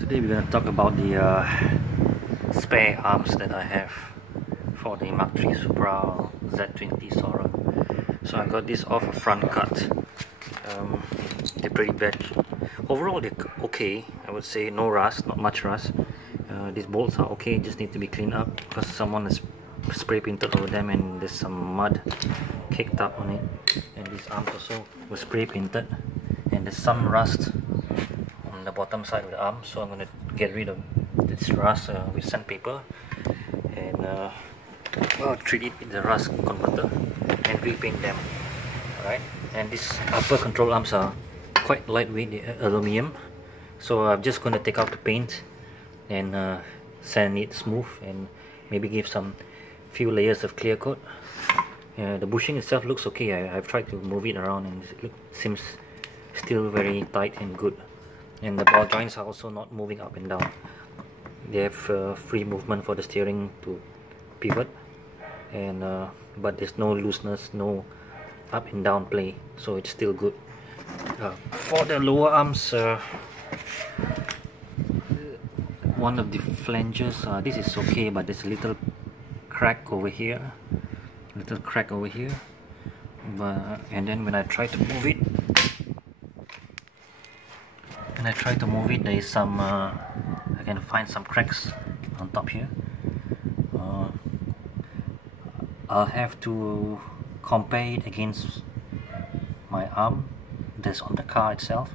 Today we're going to talk about the spare arms that I have for the Mark III Supra Z20 Sora. So I got this off a front cut. They're pretty bad. Overall they're okay, I would say. No rust, not much rust. These bolts are okay, just need to be cleaned up because someone has spray painted over them and there's some mud caked up on it. And these arms also were spray painted and there's some rust on the bottom side of the arm, so I'm going to get rid of this rust with sandpaper and treat it with the rust converter and repaint them. Alright, and these upper control arms are quite lightweight, they're aluminium, so I'm just going to take out the paint and sand it smooth and maybe give some few layers of clear coat. The bushing itself looks okay. I've tried to move it around and it seems still very tight and good. And the ball joints are also not moving up and down. They have free movement for the steering to pivot, and but there's no looseness, no up and down play, so it's still good. For the lower arms, one of the flanges, this is okay, but there's a little crack over here, and then when I try to move it, there is some I can find some cracks on top here. I'll have to compare it against my arm that's on the car itself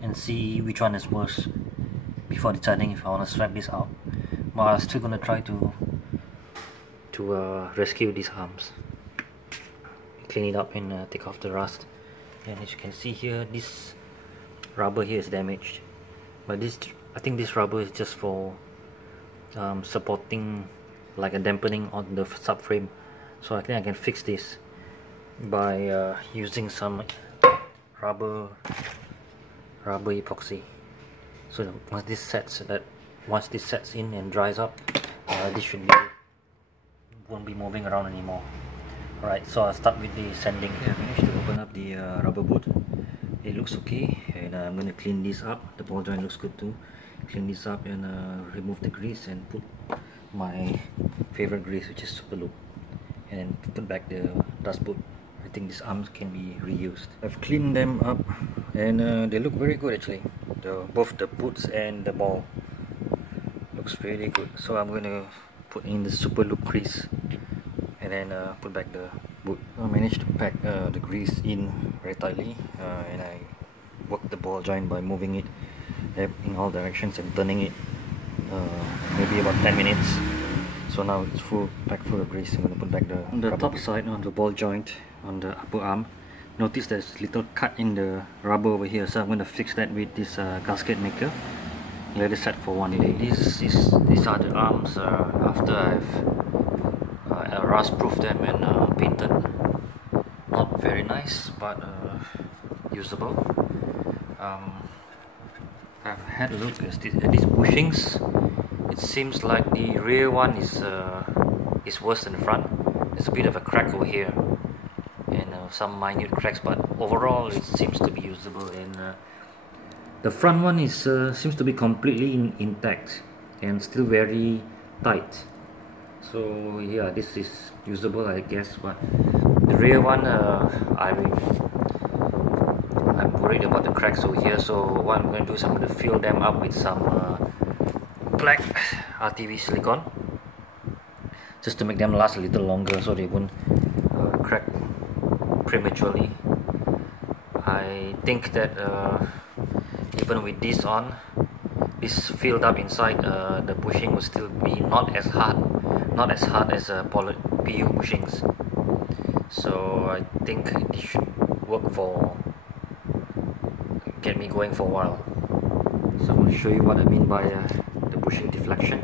and see which one is worse before deciding if I want to swap this out. But I'm still gonna try to rescue these arms, clean it up and take off the rust. And as you can see here, this rubber here is damaged, but I think this rubber is just for supporting, like a dampening on the subframe. So I think I can fix this by using some rubber epoxy. So once this sets in and dries up, this won't be moving around anymore. Alright, so I'll start with the sanding. Okay, I managed to open up the rubber boot. It looks okay, and I'm going to clean this up. The ball joint looks good too. Clean this up and remove the grease and put my favorite grease, which is Super Loop, and put back the dust boot. I think these arms can be reused. I've cleaned them up and they look very good actually. Both the boots and the ball looks really good. So I'm going to put in the Super Loop grease and then put back the boot. I managed to pack the grease in very tightly, and I worked the ball joint by moving it in all directions and turning it maybe about 10 minutes. So now it's packed full of grease. I'm going to put back on the top side on the ball joint on the upper arm. Notice there's a little cut in the rubber over here, so I'm going to fix that with this gasket maker. Let it set for one day. These are the arms after I've rust-proofed them and painted. Not very nice, but usable. I've had a look at these bushings. It seems like the rear one is worse than the front. There's a bit of a crack over here and some minute cracks, but overall it seems to be usable. And the front one is seems to be completely intact and still very tight. So yeah, this is usable, I guess. But the rear one, I'm worried about the cracks over here. So what I'm going to do is I'm going to fill them up with some black RTV silicone, just to make them last a little longer, so they won't crack prematurely. I think that even with this on, this filled up inside, the bushing will still be not as hard as PU bushings. So I think it should work for get me going for a while. So I'm going to show you what I mean by the bushing deflection.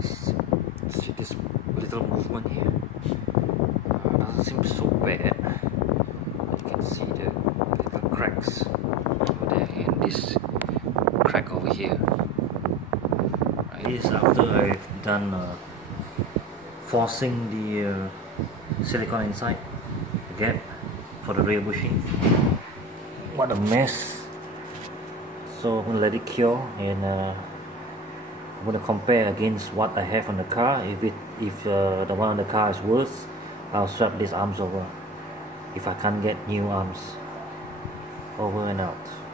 See this little movement here. Doesn't seem so bad. You can see the little cracks over there and this crack over here. This is after I've done forcing the silicone inside the gap for the rear bushing. What a mess! So I'm gonna let it cure, and I'm gonna compare against what I have on the car. If the one on the car is worse, I'll swap these arms over. If I can't get new arms, over and out.